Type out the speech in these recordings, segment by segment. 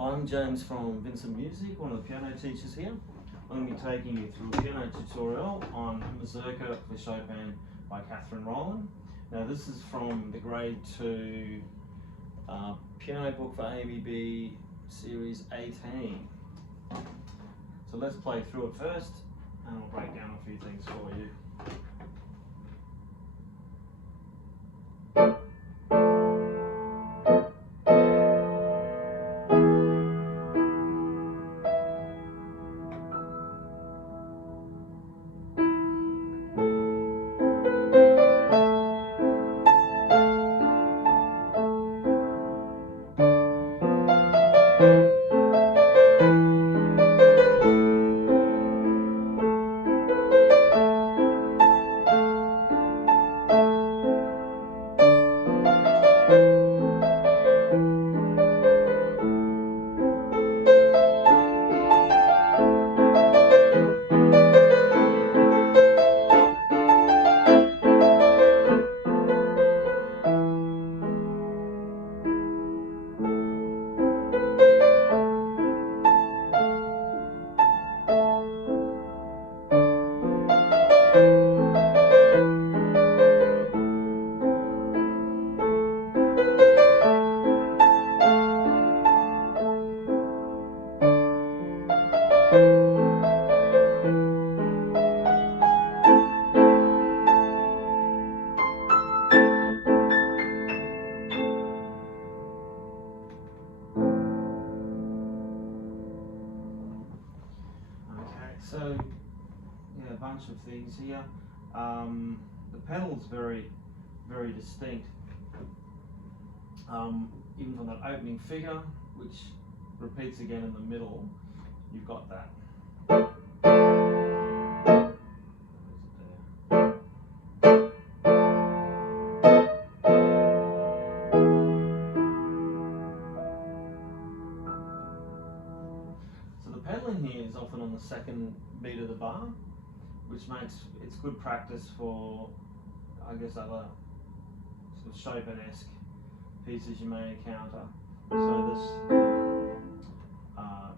I'm James from Vincent Music, one of the piano teachers here. I'm going to be taking you through a piano tutorial on Mazurka for Chopin by Catherine Rowland. Now this is from the grade 2 piano book for AMEB series 18. So let's play through it first and I'll break down a few things for you. So, yeah, a bunch of things here. The pedal's very distinct. Even from that opening figure, which repeats again in the middle, you've got that. So the pedaling here is often on the second beat of the bar, which makes it's good practice for, I guess, other sort of Chopin-esque pieces you may encounter. So this,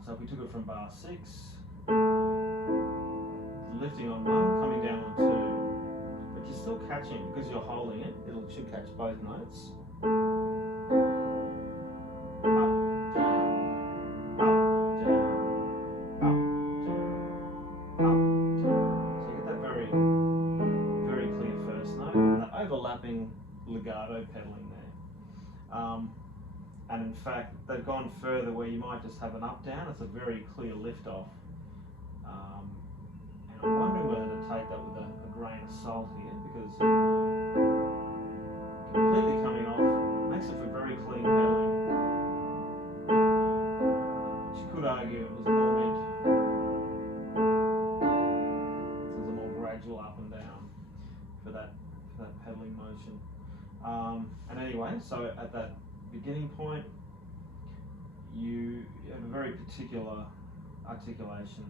so if we took it from bar 6, lifting on 1, coming down on 2, but you're still catching, because you're holding it, it should catch both notes. Overlapping legato pedaling there. And in fact, they've gone further where you might just have an up-down. It's a very clear lift-off. And I'm wondering whether to take that with a grain of salt here, because completely coming off makes it for very clean pedaling. But you could argue it was more meant as a more gradual up and down for that pedaling motion. And anyway, so at that beginning point, you have a very particular articulation.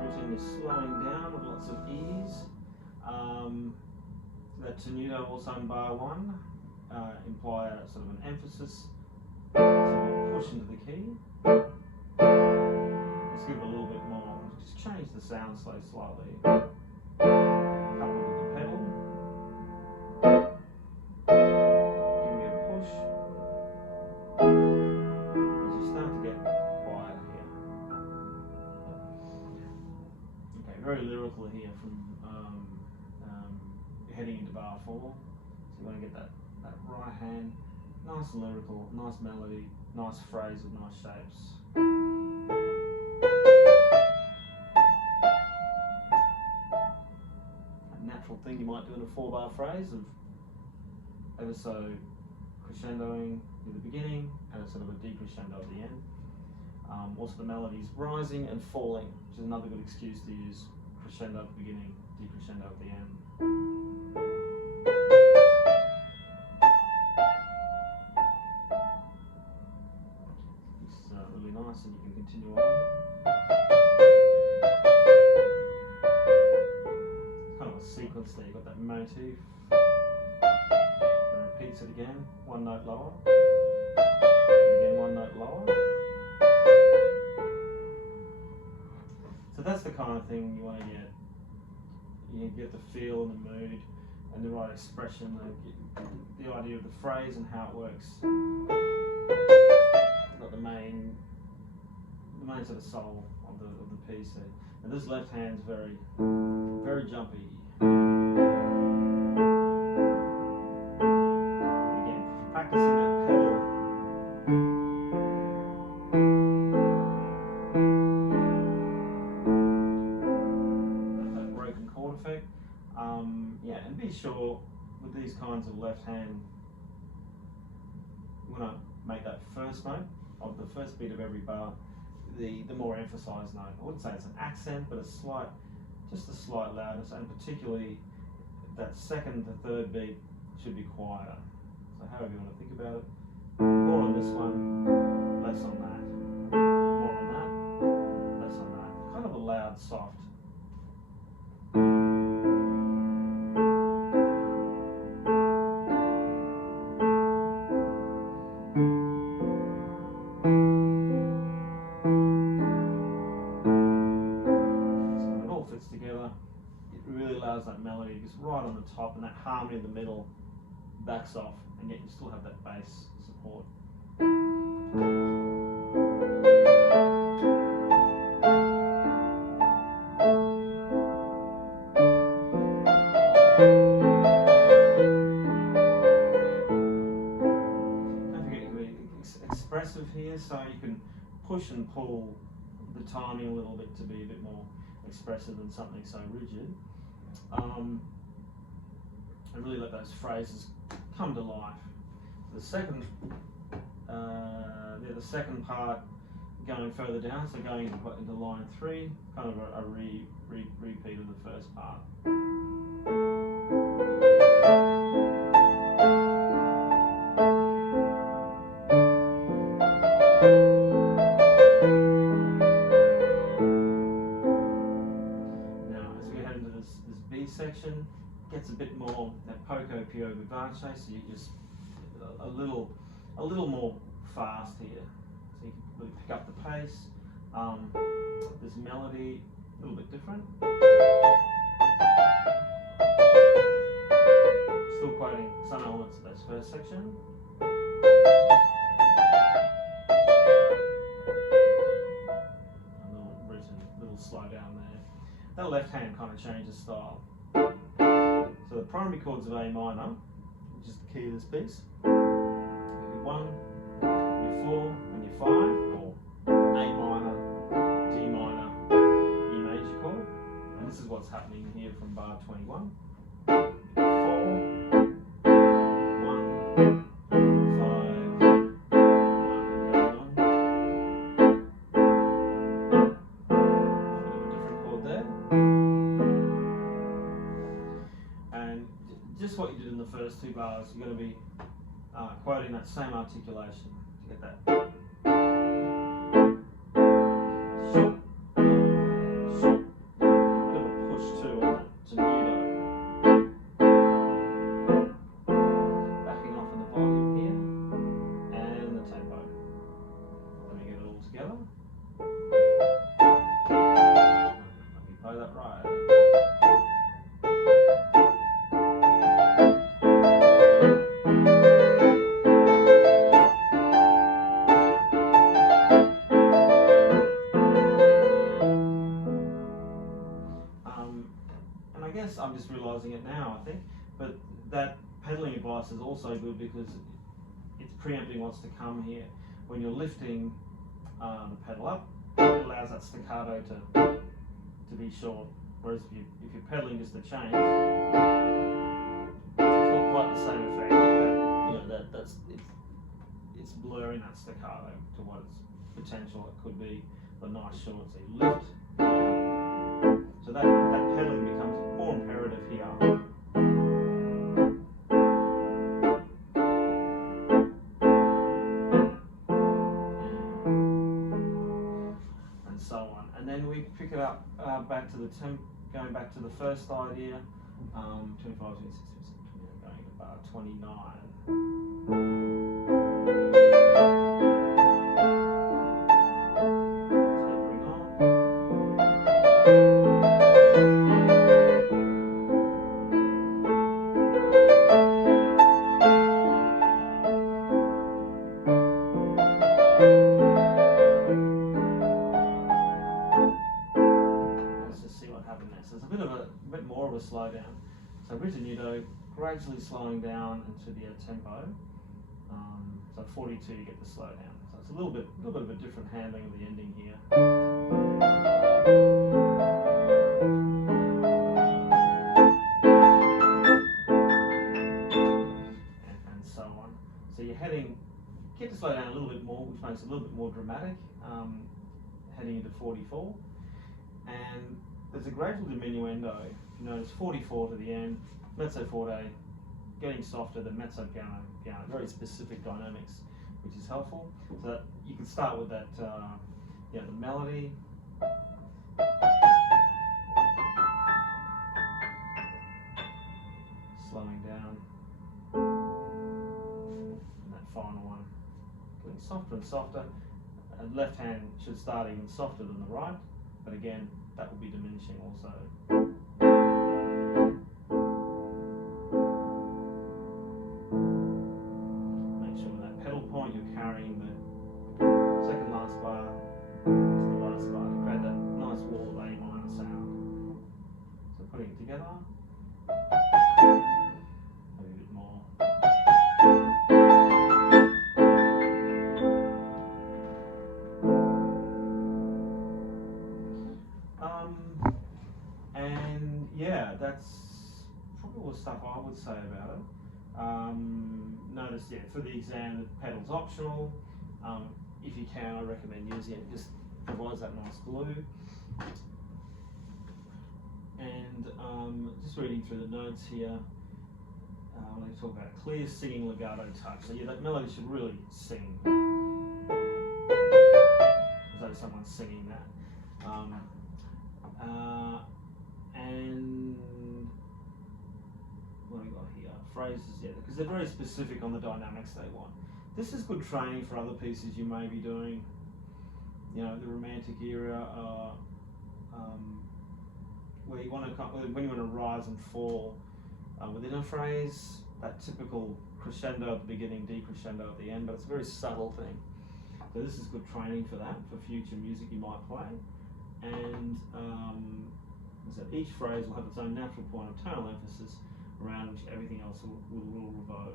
Everything is slowing down with lots of ease. That tenuto also in bar 1 imply a sort of an emphasis, sort of push into the key. Let's give it a little bit more, just change the sound so slightly. Coupled with the pedal. Give me a push. As you start to get quieter here. Okay, very lyrical here from heading into bar 4. So you want to get that right hand, nice and lyrical, nice melody, nice phrase with nice shapes. A natural thing you might do in a 4-bar phrase of ever so crescendoing near the beginning and a sort of a decrescendo at the end. Also the melody's rising and falling, which is another good excuse to use crescendo at the beginning, decrescendo at the end. Really nice, and you can continue on. Kind of a sequence motif, and repeats it again, one note lower, and again one note lower. So that's the kind of thing you want to get. You get the feel and the mood and the right expression, the idea of the phrase and how it works. Got the main sort of soul of the piece there. And this left hand's very jumpy. Again, practicing that pedal. That broken chord effect. Yeah, and be sure with these kinds of left hand, you want to make that first note of the first beat of every bar the more emphasized note. I wouldn't say it's an accent, but just a slight loudness, and particularly that second to third beat should be quieter. So however you want to think about it. More on this one, less on that. More on that, less on that. Kind of a loud, soft. Together, it really allows that melody just right on the top, and that harmony in the middle backs off, and yet you still have that bass support. Don't forget you can be expressive here, so you can push and pull the timing a little bit to be a bit more expressive than something so rigid, and really let those phrases come to life. The second part going further down, so going into line 3, kind of a repeat of the first part. Section gets a bit more that poco più vivace, so you just a little more fast here, so you can really pick up the pace. This melody a little bit different. Still quoting some elements of this first section. A little slow down there. That left hand kind of changes style. So the primary chords of A minor, which is the key of this piece, your 1, your 4, and your 5, or A minor, D minor, E major chord. And this is what's happening here from bar 21. 4, 1, 5, 1, different chord there. Just what you did in the first 2 bars, you're going to be quoting that same articulation to get that. Short, short. A bit of a push too on that Diminuendo. Backing off in the volume here, and the tempo. Let me get it all together. Let me play that right. I'm just realising it now, I think, but that pedalling advice is also good because it's preempting what's to come here. When you're lifting the pedal up, it allows that staccato to be short, whereas if you're pedaling just the change, it's not quite the same effect. It's blurring that staccato to what its potential it could be, but nice short. So you lift, so that pedaling becomes more imperative here. And so on. And then we pick it up back to the going back to the first idea, 25, 26, 27, going to bar 29. Tapering off. Let's just see what happened there. So it's a bit more of a slowdown. So Diminuendo, gradually slowing down into the tempo. So 42 you get the slowdown. So it's a little bit of a different handling of the ending here. And so on. So you're get to slow down a little bit more, which makes it a little bit more dramatic, heading into 44. And there's a gradual diminuendo. You notice 44 to the end, mezzo forte, getting softer, the mezzo piano, very specific dynamics, which is helpful. So that you can start with that, the melody. Slowing down. And that final one, getting softer and softer. And left hand should start even softer than the right, but again, that will be diminishing also. Make sure with that pedal point you're carrying the second last bar to the last bar to create that nice wall of A minor sound. So putting it together, maybe a bit more. And yeah, that's probably all the stuff I would say about it. Notice, for the exam, the pedal's optional. If you can, I recommend using it. It just provides that nice glue. And just reading through the notes here, when they talk about a clear singing legato touch. So that melody should really sing, as though someone's singing that. And what have we got here? Phrases, because they're very specific on the dynamics they want. This is good training for other pieces you may be doing, the Romantic era, where you want to, when you want to rise and fall within a phrase, that typical crescendo at the beginning, decrescendo at the end, but it's a very subtle thing. So this is good training for that, for future music you might play. And so each phrase will have its own natural point of tonal emphasis around which everything else will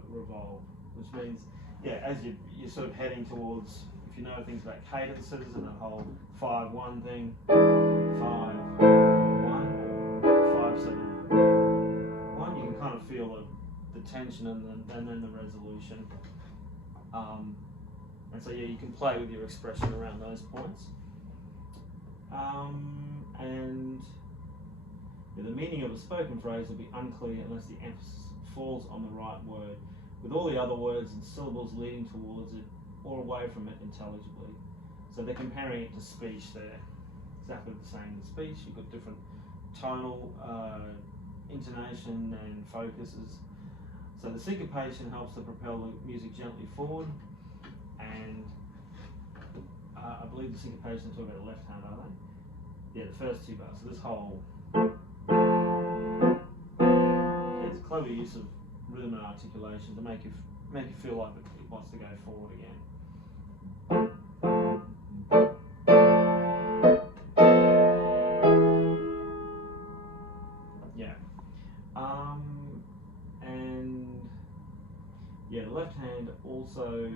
revolve. Which means, as you're sort of heading towards, if you know things about cadences and that whole 5-1 thing, 5-1, 5-7-1, you can kind of feel the tension and then the resolution. And so you can play with your expression around those points. And the meaning of a spoken phrase will be unclear unless the emphasis falls on the right word, with all the other words and syllables leading towards it or away from it intelligibly. So they're comparing it to speech there. Exactly the same as speech. You've got different tonal intonation and focuses. So the syncopation helps to propel the music gently forward, and I believe the syncopation is talking about the left hand, are they? Yeah, the first two bars. So this whole, it's a clever use of rhythm and articulation to make you feel like it wants to go forward again. And the left hand also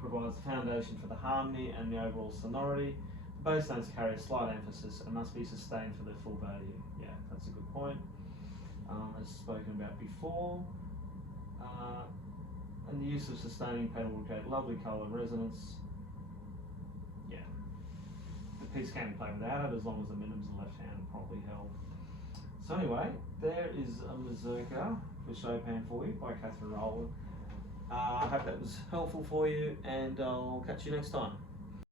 provides the foundation for the harmony and the overall sonority. The bass notes carry a slight emphasis and must be sustained for their full value. Yeah, that's a good point. As spoken about before. And the use of sustaining pedal will create lovely colour and resonance. Yeah. The piece can be played without it as long as the minimums of the left hand are properly held. So anyway, there is a Mazurka for Chopin for you by Catherine Rowland. I hope that was helpful for you, and I'll catch you next time.